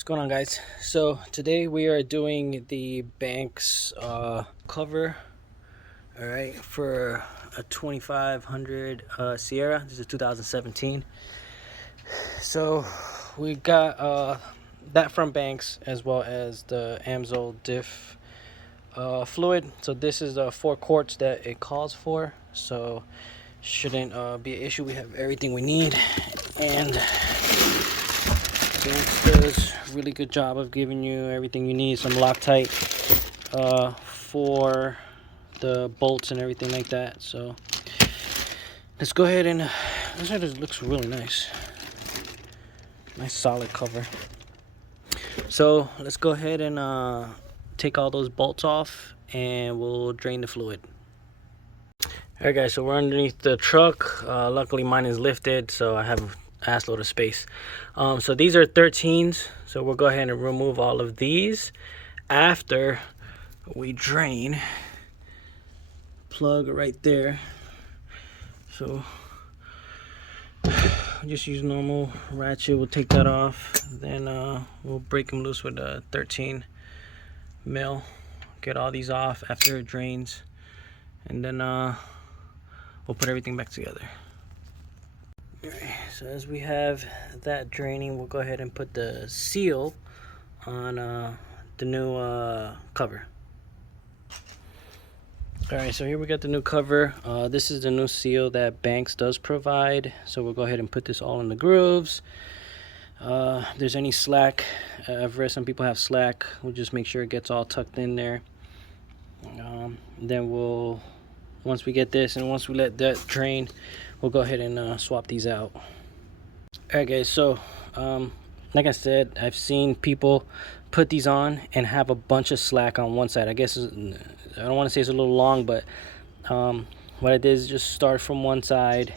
What's going on, guys? So today we are doing the Banks cover, all right, for a 2500 Sierra. This is 2017. So we got that from Banks, as well as the Amsoil diff fluid. So this is the 4 quarts that it calls for, so shouldn't be an issue. We have everything we need, and Banks does a really good job of giving you everything you need. Some Loctite for the bolts and everything like that. So let's go ahead and this looks really nice. Nice solid cover. So let's go ahead and take all those bolts off and we'll drain the fluid. Alright guys, so we're underneath the truck. Luckily mine is lifted, so I have ass load of space. So these are 13s, so we'll go ahead and remove all of these after we drain. Plug right there. So just use normal ratchet. We'll take that off, then we'll break them loose with a 13 mil. Get all these off after it drains, and then we'll put everything back together. Alright, so as we have that draining, we'll go ahead and put the seal on the new cover. Alright, so here we got the new cover. This is the new seal that Banks does provide. So we'll go ahead and put this all in the grooves. If there's any slack, I've read some people have slack. We'll just make sure it gets all tucked in there. Then once we get this and once we let that drain, we'll go ahead and swap these out. Alright guys, so like I said, I've seen people put these on and have a bunch of slack on one side. I guess I don't want to say it's a little long, but what I did is just start from one side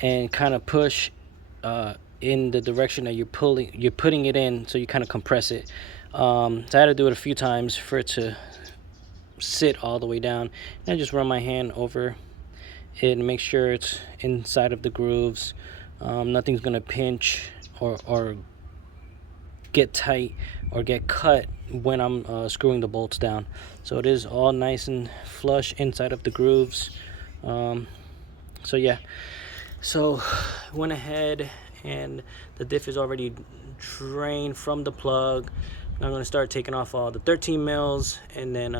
and kind of push in the direction that you're putting it in, so you kind of compress it. So I had to do it a few times for it to sit all the way down, and I just run my hand over it and make sure it's inside of the grooves. Nothing's gonna pinch or get tight or get cut when I'm screwing the bolts down. So it is all nice and flush inside of the grooves. So yeah, so went ahead and the diff is already drained from the plug. I'm going to start taking off all the 13 mils and then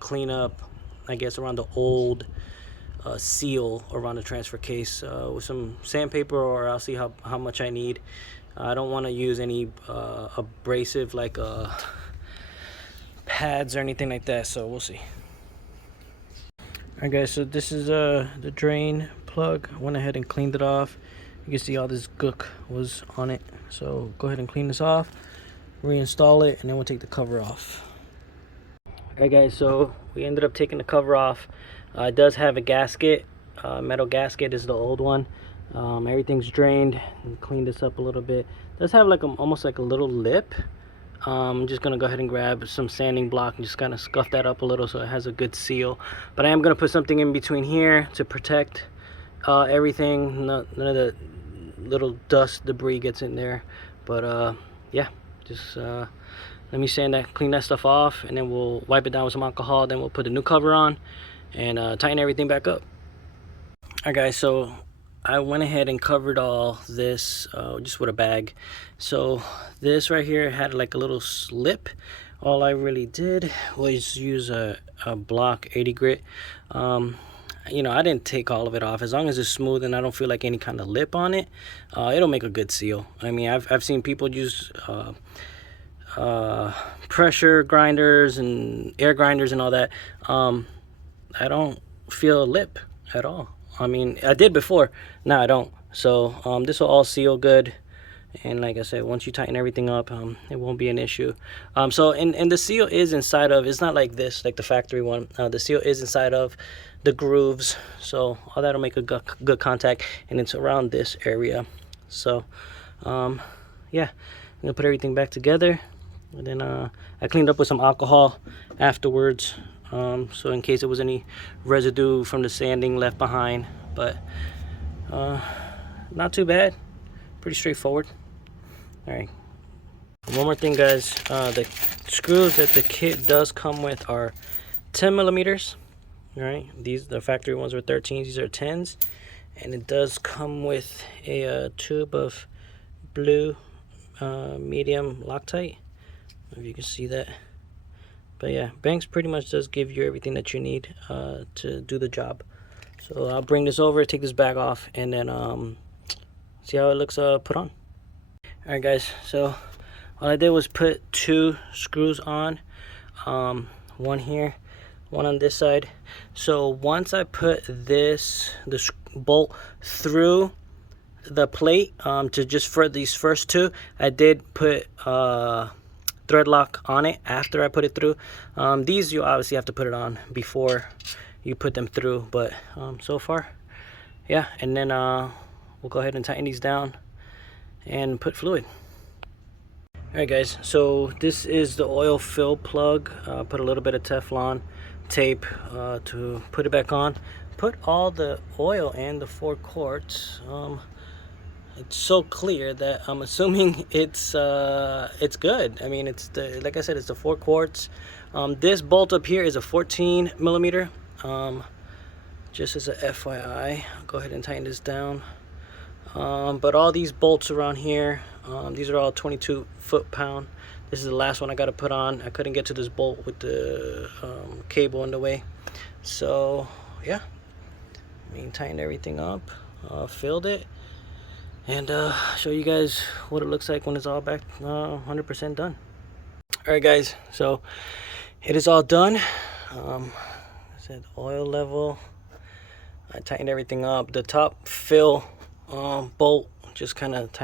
clean up, I guess, around the old seal around the transfer case with some sandpaper, or I'll see how much I need. I don't want to use any abrasive like pads or anything like that, so we'll see. Alright guys, so this is the drain plug. I went ahead and cleaned it off. You can see all this gook was on it, so go ahead and clean this off, reinstall it, and then we'll take the cover off. Alright guys, so we ended up taking the cover off. It does have a gasket, metal gasket. Is the old one. Everything's drained and cleaned this up a little bit. It does have like almost like a little lip. I'm just gonna go ahead and grab some sanding block and just kind of scuff that up a little so it has a good seal. But I am gonna put something in between here to protect everything. None of the little dust debris gets in there. But yeah, just let me clean that stuff off, and then we'll wipe it down with some alcohol. Then we'll put a new cover on and tighten everything back up. Alright guys, so I went ahead and covered all this just with a bag. So this right here had like a little slip. All I really did was use a block 80 grit. You know, I didn't take all of it off. As long as it's smooth and I don't feel like any kind of lip on it, it'll make a good seal. I mean, I've seen people use pressure grinders and air grinders and all that. I don't feel a lip at all. I mean, I did before, now I don't. So this will all seal good, and like I said, once you tighten everything up, it won't be an issue. So and the seal is inside of, it's not like this, like the factory one. The seal is inside of the grooves, so all that'll make a good contact, and it's around this area. So yeah, I'm gonna put everything back together, and then I cleaned up with some alcohol afterwards. So in case there was any residue from the sanding left behind, but not too bad, pretty straightforward. All right, One more thing, guys, the screws that the kit does come with are 10 millimeters. All right, the factory ones were 13s, these are 10s, and it does come with a tube of blue medium Loctite, if you can see that. But yeah, Banks pretty much does give you everything that you need to do the job. So I'll bring this over, take this bag off, and then see how it looks put on. All right, guys, so all I did was put 2 screws on, one here, one on this side. So once I put the bolt through the plate to just for these first 2, I did put thread lock on it after I put it through. These you obviously have to put it on before you put them through, but so far, yeah. And then we'll go ahead and tighten these down and put fluid. All right, guys, so this is the oil fill plug. Put a little bit of Teflon tape to put it back on. Put all the oil in the 4 quarts. It's so clear that I'm assuming it's good. I mean, like I said, it's the 4 quarts. This bolt up here is a 14 millimeter. Just as a FYI, I'll go ahead and tighten this down. But all these bolts around here, these are all 22 foot-pound. This is the last one I got to put on. I couldn't get to this bolt with the cable in the way. So yeah, I mean, tightened everything up, filled it, and show you guys what it looks like when it's all back 100% done. All right, guys, so it is all done. I said oil level, I tightened everything up. The top fill bolt just kind of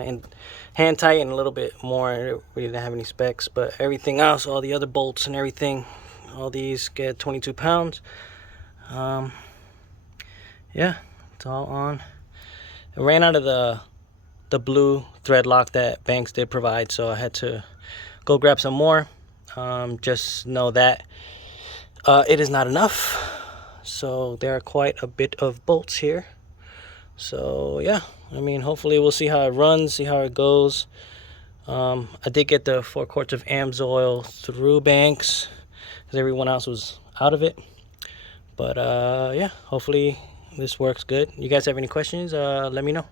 hand tightened a little bit more. We didn't have any specs, but everything else, all the other bolts and everything, all these get 22 pounds. Yeah, it's all on. I ran out of the blue thread lock that Banks did provide, so I had to go grab some more. Just know that it is not enough, so there are quite a bit of bolts here. So yeah, I mean, hopefully we'll see how it runs, see how it goes. I did get the 4 quarts of Amsoil through Banks because everyone else was out of it. But yeah, hopefully this works good. You guys have any questions, let me know.